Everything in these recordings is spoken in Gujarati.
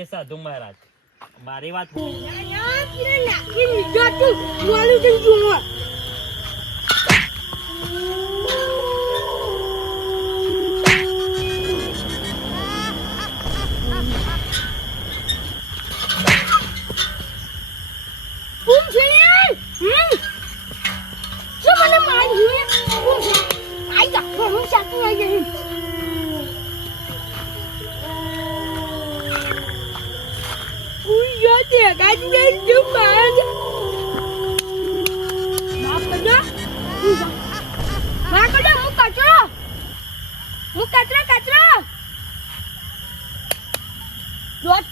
એ સાધુ મહારાજ મારી વાત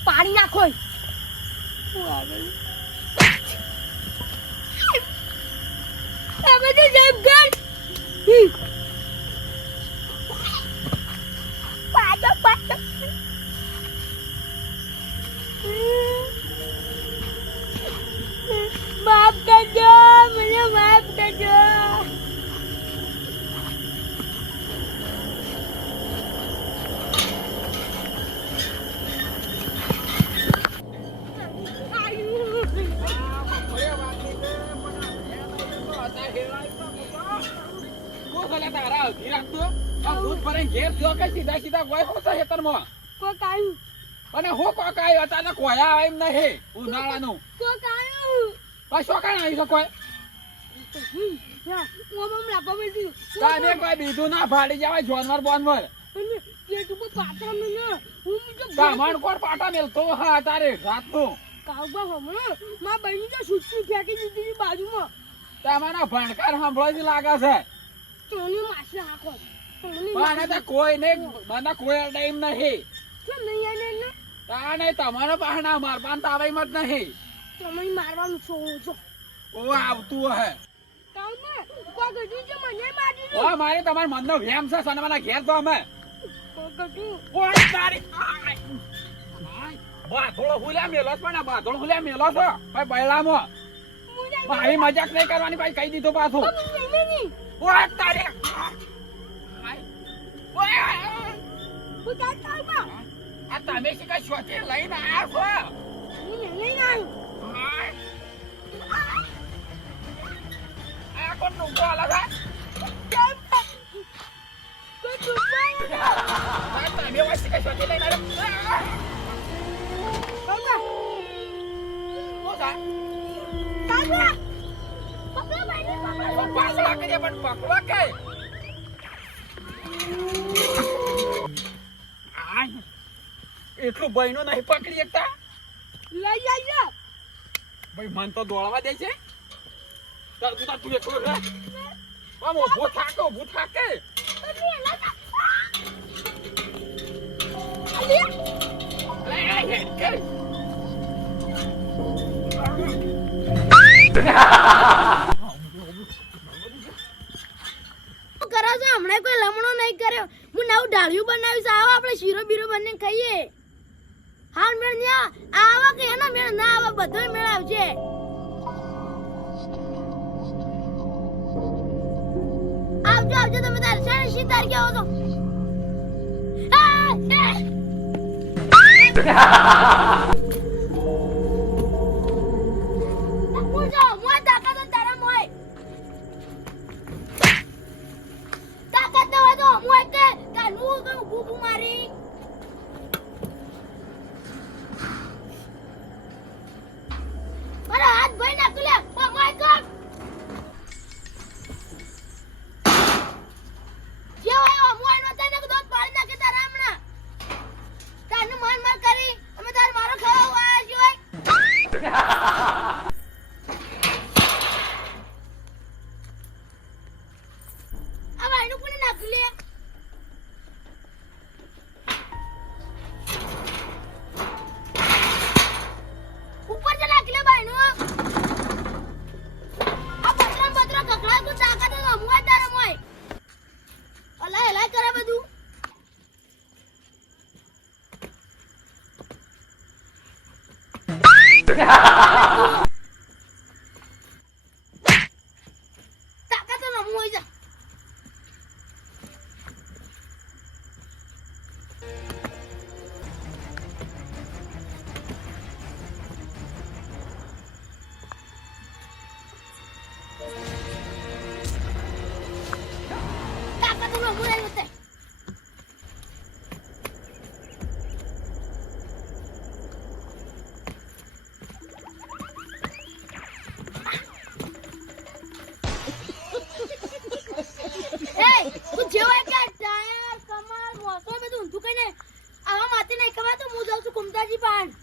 પાણી નાખો માફ કરજો મને માફ કરજો ઉનાળાનું કશો કઈ આવી શકો બીજું ના ફાડી જવાય જોનવર બોનવર બ્રાહ્મણ કોણ પાટા મેલતો હા તારે રાત નું બાજુમાં તમારા ભણકાર સાંભળો લાગે છે મને તો કોઈ ને મને કોઈ ટાઈમ નહીં તમારો પાહણા મારવાનું તાવાઈ મત નહીં તમે મારવાનું છો ઓ આવતું હે મારે તમારા મનનો વેમ છે સનવાના ઘેર તો અમે બાથોડો હુલ્યા મેલો પણ બાથોડો હુલ્યા મેલો છો ભાઈ બૈલામાં મારી મજાક નહીં કરવાની ભાઈ કહી દીધું પાછું તારે આ તમે શીખા શોધી લઈને આવ્યા છો કોણ નુકો અલગ તમે શીખા શોધી લઈને એટલું બહેનો નહીં પકડી શકતા લઈ જાય ભાઈ મન તો દોડવા દે છે તું એકલો રહે ઉભો થાકે ઉભો થાકે હમણાં કોઈ લમણો નહીં કર્યો હું નવું ડાળિયું બનાવ્યું છે આવો આપણે શીરો બીરો બને ખાઈએ હાલ મેળ આવા કે એનો મેળ ના આવે બધો મેળ આવશે આવજો આવજો તમે તાર શી તારીખે આવો તો બોલાય નતે તું જેવા કે ટાયર કમર મોસો બધું ઊંધું કઈને આવા માથે નહીં ખવાતું હું જાઉં છું કુમતાજી પાન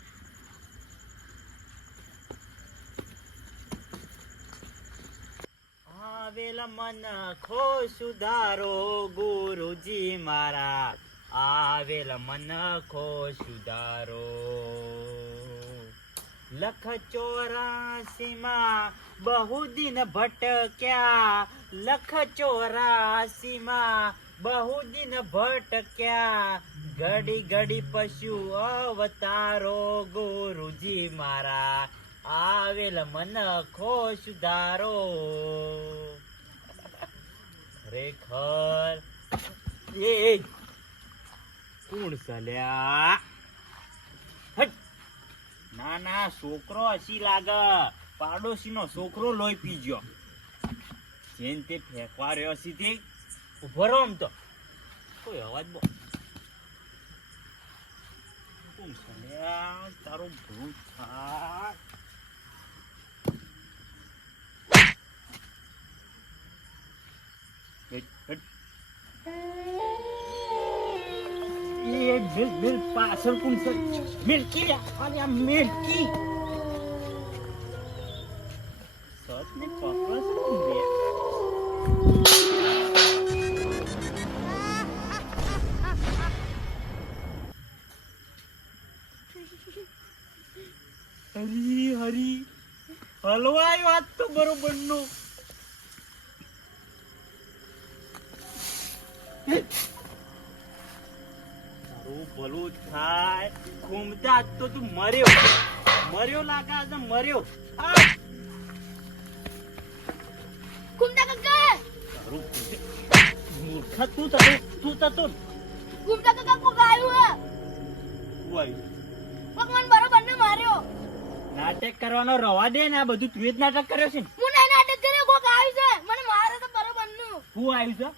આવેલ મન ખો સુધારો ગુરુજી મારા આવેલ મન ખો સુધારો લખ 84 માં બહુ દિન ભટક્યા લખ 84 માં બહુ દિન ભટક્યા ઘડી ઘડી પશુ અવતારો ગુરુજી મારા આવેલ મન ખો સુધારો ખરેખર એ કોણ સલ્યા હટ ના ના છોકરો હસી લાગે પાડોશીનો છોકરો લોહી પી ગયો જેન તે ફેંકવા રહ્યો હસી તે ઉભો રહો આમ તો કોઈ અવાજ બો કોણ સલ્યા તારો ભૂત થાય ये मिल पासल कौन से मिल्की अरे मिल्की सच में पापा से कौन दिया हरी हरी हलवाई बात तो बरोबर नो ભલું થાય ઘૂમતા તો તું મર્યો લાગે છે મર્યો કુમતા કાકા મૂર્ખા તું તો કુમતા કાકા કો ગાયું હે ભગવાન બરોબર ને માર્યો નાટક કરવાનો રવા દે ને આ બધું તું જ નાટક કર્યો છે ને હું નહીં નાટક કર્યો કોક આવ્યું છે મને મારે તો બરોબર નું હું આવ્યું છે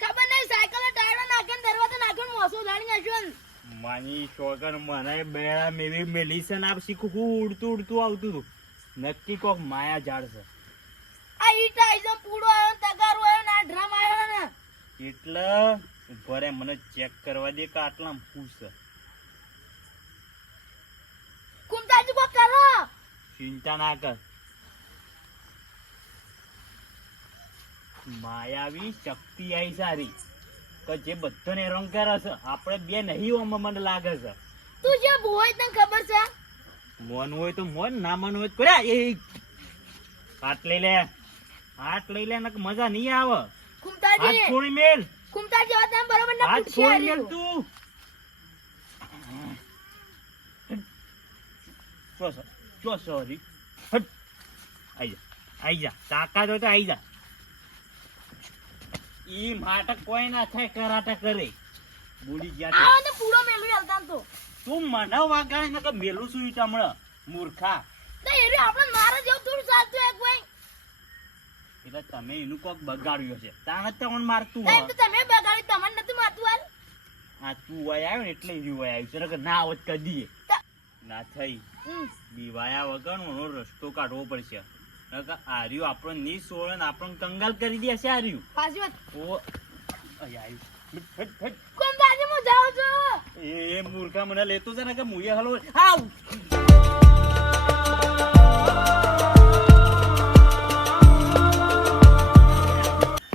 ખબર નહીં સાયકલ ટાયર નાખીને દરવાજો નાખીને મોસો ઉડાડી નાખ્યો ને માની શોગન મને બેડા મેવી મેલી આપ શીખું ઉડતું આવતું હતું નક્કી કોક માયા ઝાડ છે આ ઈટ આઈઝમ પૂડો આવ્યો તગારો આવ્યો ના ડ્રમ આવ્યો ને એટલે ભરે મને ચેક કરવા દે કે આટલા ફૂસ છે કુમતાજી કો કરો ચિંતા ના કર માયાવી શક્તિ આવી સારી કે જે બધાને રંગ કરે છે આપણે બે નહીં ઓમાં મને લાગે છે તું જે હોય તને ખબર છે મન હોય તો મન ના મન હોય તો કર્યા એ હાથ લઈ લે નક મજા નહીં આવે કુમતાજી હાથ છોડી મેલ કુમતાજી વાત આમ બરોબર ના હાથ પૂછ્યા છોડી મેલ તું સોરી હટ આઈ જા તાકાત હોય તો આઈ જા ઈ માટક કોઈ ના થાય કરાટા કરે બોલી ગયા આવો તો પૂરો મેલું હલતા તો તું મને વાગાય ને કે મેલું સુઈ તમણે મૂર્ખા તો એરી આપણે મારા જેવું થોડું ચાલતું એક ભાઈ એટલે તમે એનું કોક બગાડ્યો છે તાણ જ તમને મારતું સાહેબ તો તમે બગાડી તમને નતું મારતું હાલ આ તું વય આવ્યો ને એટલે ઈ વય આવ્યું છે ના આવત કદી ના થઈ બીવાયા વગરનો રસ્તો કાઢવો પડશે આર્યું આપણો ની સોળે ને આપણને કંગાલ કરી દે છે આર્યું પાછી વાત ઓ આવ્યું કોમ દાદી હું જાઉં છું એ મૂર્ખા મને લેતો છે ને કે મુએ હલો આવ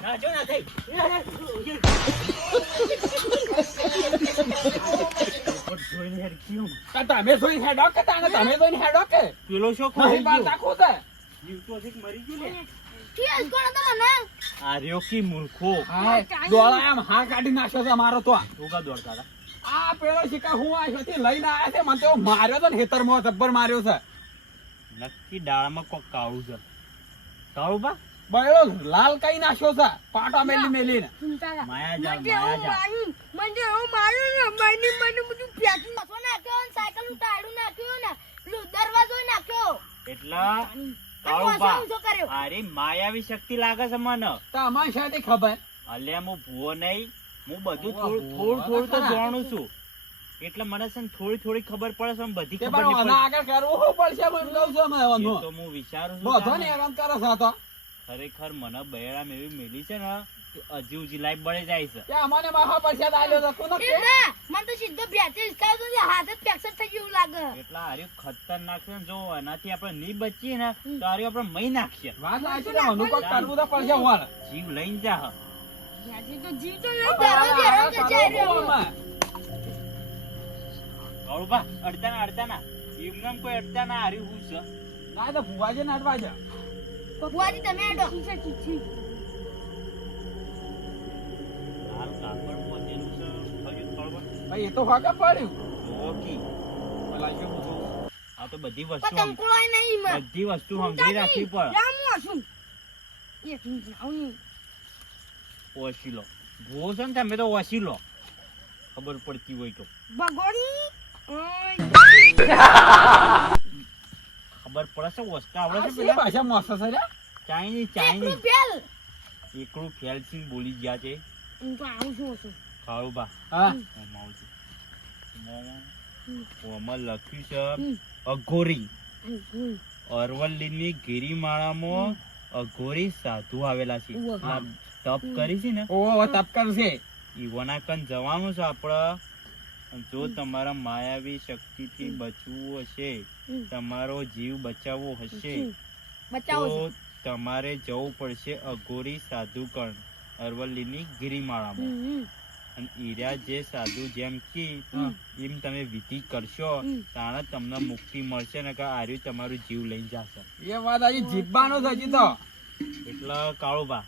ના જો ના થઈ તમે જોઈને હેડો કે તમે જોઈને હેડો કે પેલો શો નહીં બાર નાખો છે જીવતો હશે કે મરી ગયો ને ઠીક કોણ તો મને આર્યો કી મૂર્ખો દોડા એમ હા કાઢી નાખ્યો છે મારો તો ટોકા દોડતા હતા આ પેલો શિકાર હું અહીંથી લઈને આવ્યા છે મને તો માર્યો તો ને ખેતરમાં જબ્બર માર્યો છે નક્કી ડાળમાં કોક કાળું છે કાળું બા બળો લાલ કઈ નાખ્યો છે પાટા મેલી ને માયા જા મને હું મારું ને મને બધું પ્યાકી મસો નાખ્યો ને સાયકલ નું ટાયરું નાખ્યું ને પેલું દરવાજો નાખ્યો એટલા કાળું બા અરે માયાવી શક્તિ લાગે છે મને તમારી સાથે ખબર અલ્યા હું ભૂવો નહીં, હું બધું ભૂવો, થોડું થોડું તો ખરા. જાણું છું. એટલે મને છે ને થોડી ખબર પડે છે, આમ બધી તે ખબર પણ નહીં આના આગળ કરવું પડશે એમ કહું છું અમે પડતી. એવાનું. એ તો હું વિચારું બધો છું ને તાને. હેરાન કરે છે આ તો. ખરેખર મને બૈરામ એવી મેલી છે ને કે હજી ઉજી લાઈફ બળી જાય છે. કે અમને માથા પરસાદ આલ્યો તો કોને એ કે? ના મને તો સીધો ભેતે હિસકાવ્યો તો હાથ જ ફ્રેક્ચર થઈ ગયું લાગે. એટલા હાર્યું ખતરનાક છે ને, જો એનાથી આપણે નહીં બચીએ ને તો હાર્યું આપણે મહી નાખીએ. વાત સાચી છે, આનું કોક કરવું તો પડશે હોવાને. જીવ લઈને જા હ. ભેતે તો જીવ તો નહીં દરરોજ હેરાન કચાઈ રહ્યો. કાળુભા, અડતા ના એમનેમ કોઈ અડતા ના હાર્યું હું છે. ના તો ભુવાજી ને અડવા જા. બુઆજી તમે આડો. હાલ કાપડ પહોંચેલું છે. હજુ કાળુભા, ભાઈ એ તો વાગા પડ્યું. જોવો કી. પેલા શું બધું. આ તો બધી પણ વસ્તુ તમ કોઈ નહીં માં. બધી વસ્તુ સમજી રાખવી પડે. જામું છું. એ જાઉં. ઓછી લો. ભૂવો છે ને તમે તો ઓછી લો. ખબર પડતી હોય તો. ભગોની. ખબર પડે છે વસ્તા આવડે આ છે શી પેલા ભાષા મોસે છે રે? ચાઇનીઝ એકલું બેલ. એકલું ફેલસિંગ બોલી ગયા છે. હું તો આવું છું. કાળુભા, હા હું આવું છું. ઓમાં લખ્યું છે હમ. અઘોરી. હમ. અરવલ્લીની ગિરિમાળામાં અઘોરી સાધુ આવેલા છે. ઉવ્વ. આ તપ કરી છે ને ઓ તપ કરશે. ઈવોના કન જવાનું છે આપણે. જો તમારા માયાવી શક્તિથી બચવું હશે, હમ. તમારો જીવ બચાવવો હશે, બચાવો તો તમારે જવું પડશે અઘોરી સાધુકણ અરવલ્લીની ગિરિમાળામાં. અને ઈર્યા જે સાધુ જેમ કી હા. એમ તમે વિધિ કરશો હમ. તાણે તમને મુક્તિ મળશે ને કે આર્યું તમારું જીવ લઈ જશે. એ વાત હજી જીવવાનું છે હજી તો. એટલે કાળુભા,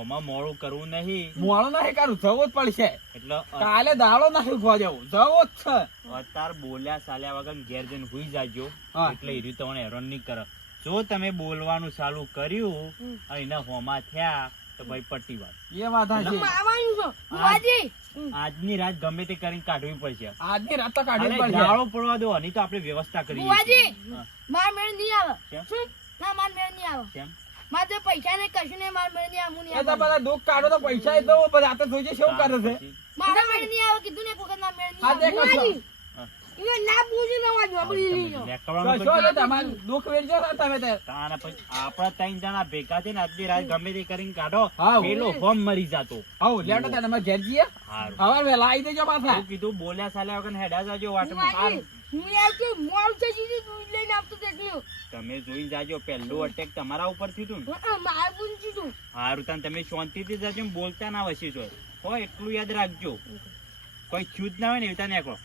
ઓમાં મોડું કરવું નહીં. મોડું નહીં કરું, જવું જ પડશે. એટલે કાલે દાડો નહીં ખવા જવું, જવું જ છે. અતાર બોલ્યા ચાલ્યા વગર ઘેર જઈને હુઈ જાજો. હા. એટલે ઈર્યું તમને હેરાન નહીં કરે. જો તમે બોલવાનું ચાલુ કર્યું અને એના હોમાં થયા તો ભાઈ પટ્ટી વાત. એ વાત સાચી. આવવાનું છે. બુઆજી. આજની રાત ગમે તે કરીને કાઢવી પડશે. આજની રાત તો કાઢવી અરે પડશે. જાળો પડવા દો, નહીં તો આપણે વ્યવસ્થા કરીએ. બુઆજી. હા. માર મેળ નહીં આવે. કેમ? શું? ના માર મેળ નહીં આવે. કેમ? મારે જો પૈસા ને કશું નહીં માર મેળ નહીં આવે. હું નહીં એ તો આવે. બધા દુઃખ કાઢો તો પૈસા એ તો બધા આ તો જોજે શું કરે છે. પછી? મારા મેળ નહીં આવે કીધું ને એક વખત માર મેળ નહીં હા, આવે. દેખો છો. બુઆજી. હા. એને ના પૂછી ને વાંચવા પડી તમે લીધો. લેકવાનું તો શું પછી? છે તમારું દુઃખ વેચો છો તમે તે? તાના પછી આપણા ત્રણ જણા ભેગા થઈને આજની રાત ગમે તે કરીને કાઢો. હા. પેલો ફોર્મ મરી જાતો. હઉ, લેટો તાને અમે ઘેર જઈએ. હારું. હવે વહેલા આવી દેજો પાછા. શું કીધું? બોલ્યા ચાલ્યા વગર હેડા જાજો વાટમાં. બુઆજી. હું આવતો મોલ છે જીજુ દૂધ લઈને આવતો તેટલું. તમે જોઈ જાજો, પહેલું અટેક તમારા ઉપર થયું હતું ને. મારે પૂછી તું. હારું, તાન તમે શાંતિથી જાજો ને બોલતા ના વસી છો. હો, એટલું યાદ રાખજો. કોઈ છૂટ ના હોય ને એવી નીકળો.